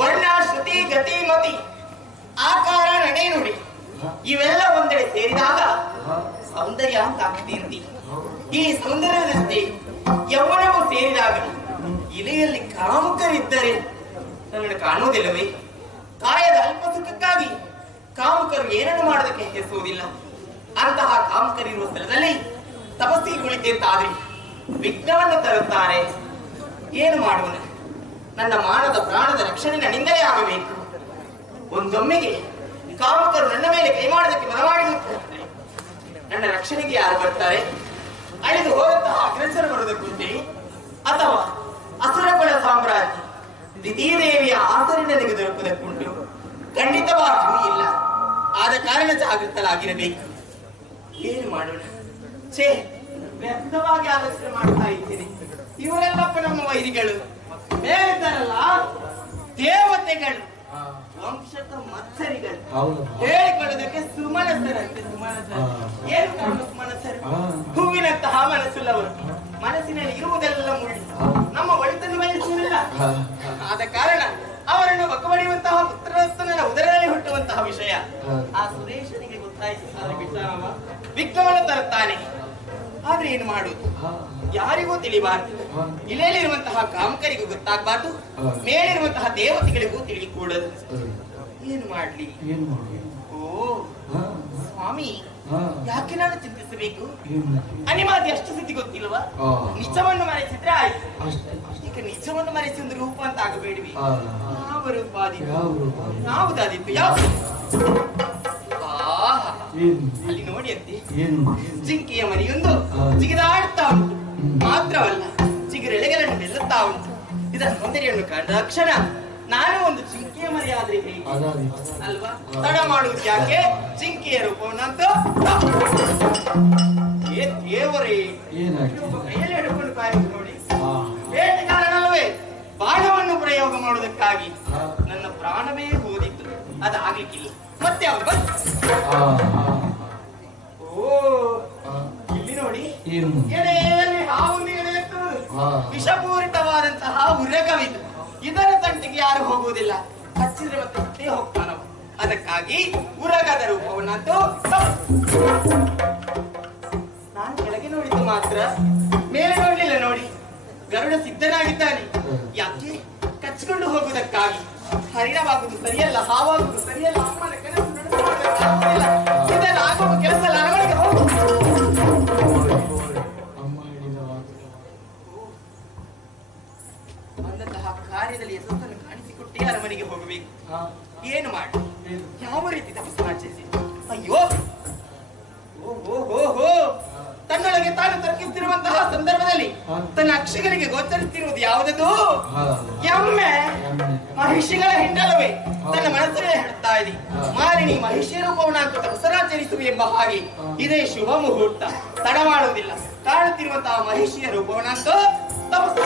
ವರ್ಣ ಶ್ರುತಿ ಗತಿ ಮತಿ ಆಕಾರ ನಡೆ ನುಡಿ ಇವೆಲ್ಲ ಒಂದೆಡೆ ಸೇರಿದಾಗ ಸೌಂದರ್ಯ ಅಂತ ಆಗ್ತಿರ್ತಿ. ಈ ಸೌಂದರ್ಯದಂತೆ ಯೌವನವು ಸೇರಿದಾಗ ಇಲೆಯಲ್ಲಿ ಕಾಮುಕರಿದ್ದರೆ ನನ್ನನ್ನು ಕಾಣುವುದಿಲ್ಲವೇ? ಕಾಯದ ಅಲ್ಪ ಸುಖಕ್ಕಾಗಿ ಕಾಮುಕರು ಏನನ್ನು ಮಾಡೋದಕ್ಕೆ ಹೆಸರುವುದಿಲ್ಲ. ಅಂತಹ ಕಾಮುಕರಿರುವ ಸ್ಥಳದಲ್ಲಿ ತಪಸ್ಸಿಗೆ ಕುಳಿತಂತಾದ್ರೆ ವಿಘ್ನವನ್ನು ತರುತ್ತಾರೆ. ಏನು ಮಾಡುವನು? ನನ್ನ ಮಾನದ ಪ್ರಾಣದ ರಕ್ಷಣೆ ನನ್ನಿಂದಲೇ ಆಗಬೇಕು. ಒಂದೊಮ್ಮೆಗೆ ಕಾಮುಕರು ನನ್ನ ಮೇಲೆ ಕೈ ಮಾಡೋದಕ್ಕೆ ಮನಮಾಡಿರುತ್ತಾರೆ. ನನ್ನ ರಕ್ಷಣೆಗೆ ಯಾರು ಬರ್ತಾರೆ? ಅಳಿದು ಹೋದಂತಹ ಅಗ್ರಸರ ಬರುವುದಕ್ಕುಂಟೆ ಅಥವಾ ಅಸುರಗಳ ಸಾಮ್ರಾಜ್ಯ ದ್ವಿತೀಯ ದೇವಿಯ ಆಸರೆ ನನಗೆ ದೊರಕುವುದಕ್ಕುಂಟು? ಖಂಡಿತವಾಗಿಯೂ ಇಲ್ಲ. ಆದ ಕಾರಣ ಜಾಗೃತರಾಗಿರಬೇಕು. ಏನು ಮಾಡೋಣ? ಛೇ, ವ್ಯರ್ಥವಾಗಿ ಆಲೋಚನೆ ಮಾಡ್ತಾ ಇದ್ದೀನಿ. ಇವರೆಲ್ಲಪ್ಪ ನಮ್ಮ ವೈರಿಗಳು. ಹೇಳಿದ್ದಾರಲ್ಲ, ದೇವತೆಗಳು, ವಂಶಕ ಮತ್ಸರಿಗಳು. ಹೇಳಿಕೊಳ್ಳೋದಕ್ಕೆ ಸುಮನಸರಂತೆ. ಸುಮನಸರ ಏನು ಕಾರಣ? ಸುಮನಸರು ಹೂವಿನಂತಹ ಮನಸ್ಸುಳ್ಳವರು. ಮನಸ್ಸಿನಲ್ಲಿ ಇರುವುದೆಲ್ಲ ಮುಳ್ಳು. ನಮ್ಮ ಒಳಿತನ್ನು ಬಯಸುವುದಿಲ್ಲ. ಆದ ಕಾರಣ ಅವರನ್ನು ಬಕ್ಕಬಡಿಯುವಂತಹ ಪುತ್ರರತ್ನ ಉದರದಲ್ಲಿ ಹುಟ್ಟುವಂತಹ ವಿಷಯ ಆ ಸುರೇಶನಿಗೆ ಗೊತ್ತಾಯಿತು. ವಿಘ್ನವನ್ನು ತರುತ್ತಾನೆ. ಆದ್ರೆ ಏನು ಮಾಡುವುದು? ಯಾರಿಗೂ ತಿಳಿಬಾರದು. ಇಲೆಯಲ್ಲಿರುವಂತಹ ಕಾಮಕರಿಗೂ ಗೊತ್ತಾಗಬಾರ್ದು, ಮೇಲಿರುವಂತಹ ದೇವತೆಗಳಿಗೂ ತಿಳಿಯಕೂಡದು. ಏನು ಮಾಡ್ಲಿ? ಓ ಸ್ವಾಮಿ, ಯಾಕೆ ನಾನು ಚಿಂತಿಸಬೇಕು? ಅನಿಮಾದಿ ಅಷ್ಟು ಸ್ಥಿತಿ ಗೊತ್ತಿಲ್ವಾ? ನಿಜವನ್ನು ಮರೆಸಿದ್ರೆ ಆಯ್ತು. ಈಗ ನಿಜವನ್ನು ಮರೆಸಿ ಒಂದು ರೂಪ ಅಂತ ಆಗಬೇಡವಿ. ಯಾವ ರೂಪ ಯಾವುದಾದಿತ್ತು? ಯಾವ ಅಲ್ಲಿ ನೋಡಿ ಅಂತೆ ಜಿಂಕೆಯ ಮರಿಯೊಂದು ಜಿಗಿದಾಡ್ತಾ ಉಂಟು. ಮಾತ್ರವಲ್ಲ, ಚಿಗುರೆಳೆಗಳನ್ನು ನಿಲ್ಲುತ್ತಾ ಉಂಟು. ಇದರ ಸೌಂದರ್ಯವನ್ನು ಕಂಡ ತಕ್ಷಣ ನಾನು ಒಂದು ಜಿಂಕೆಯ ಮರಿ ಆದ್ರೆ ಅಲ್ವಾ? ತಡ ಮಾಡುವುದು ಯಾಕೆ? ಜಿಂಕೆಯ ರೂಪವನ್ನಂತೂ ದೇವರೇ ಕೈಯಲ್ಲಿ ಹಿಡ್ಕೊಂಡು ಕಾಯ್ದು ನೋಡಿ. ಬೇಟೆಗಾರನಲ್ಲವೇ ಬಾಣವನ್ನು ಪ್ರಯೋಗ ಮಾಡುವುದಕ್ಕಾಗಿ ನನ್ನ ಪ್ರಾಣವೇ ಹೋದಿತ್ತು. ಅದಾಗಲಿಕ್ಕಿಲ್ಲ. ಮತ್ತೆ ಅವರು ಓ ಇಲ್ಲಿ ನೋಡಿ, ಎಡೆಯಲ್ಲಿ ಹಾವುಂದಿಗೆ ವಿಷಪೂರಿತವಾದಂತಹ ಉರಗವಿದು. ಇದರ ತಂಟಿಗೆ ಯಾರು ಹೋಗುವುದಿಲ್ಲ. ಹಚ್ಚಿದ್ರೆ ಮತ್ತೆ ಹೋಗ್ತಾನವ. ಅದಕ್ಕಾಗಿ ಉರಗದ ರೂಪವನ್ನಂತೂ ನಾನು ಕೆಳಗೆ ನೋಡಿದ್ದು ಮಾತ್ರ, ಮೇಲೆ ನೋಡ್ಲಿಲ್ಲ. ನೋಡಿ, ಗರುಡ ಸಿದ್ಧನಾಗಿದ್ದಾನೆ. ಯಾಕೆ? ಕಚ್ಚಿಕೊಂಡು ಹೋಗುವುದಕ್ಕಾಗಿ. ಹರಿಣವಾಗುವುದು ಸರಿಯಲ್ಲ, ಹಾವಾಗುವುದು ಸರಿಯಲ್ಲ. ಅಮ್ಮನ ಕೆಲಸ ನಡೆಸುವುದಿಲ್ಲ. ಇದೆಲ್ಲ ಆಗುವ ಕೆಲಸ ಅಲ್ಲ. ಅರಮನೆಗೆ ಹೋಗು. ಅಂತಹ ಕಾರ್ಯದಲ್ಲಿ ಯಶಸ್ಸನ್ನು ಕಾಣಿಸಿಕೊಟ್ಟೇ ಅರಮನೆಗೆ ಹೋಗಬೇಕು. ಏನು ಮಾಡಿ? ಯಾವ ರೀತಿ ತಪಸ್ಸು ಆಚರಿಸಿ? ಅಯ್ಯೋ, ಓಹೋ, ತನ್ನೊಳಗೆ ತಾನು ತರ್ಕಿಸುತ್ತಿರುವಂತಹ ಸಂದರ್ಭದಲ್ಲಿ ತನ್ನ ಅಕ್ಷಿಗಳಿಗೆ ಗೋಚರಿಸುತ್ತಿರುವುದು ಯಾವುದದು? ಎಮ್ಮೆ. ಮಹಿಷಿಗಳ ಹಿಂಡಲವೇ ತನ್ನ ಮನಸ್ಸನ್ನೇ ಹೇಳುತ್ತಾ ಇದೆ. ಮಾಲಿನಿ ಮಹಿಷಿಯ ರೂಪವನ್ನು ಅಂತ ತಪಸ್ಸರಾಚರಿಸುವ ಎಂಬ ಹಾಗೆ ಇದೇ ಶುಭ ಮುಹೂರ್ತ. ತಡ ಮಾಡುವುದಿಲ್ಲ. ಕಾಣುತ್ತಿರುವಂತಹ ಮಹಿಷಿಯ ರೂಪವನ್ನಂತೂ ತಪಸ್ಸು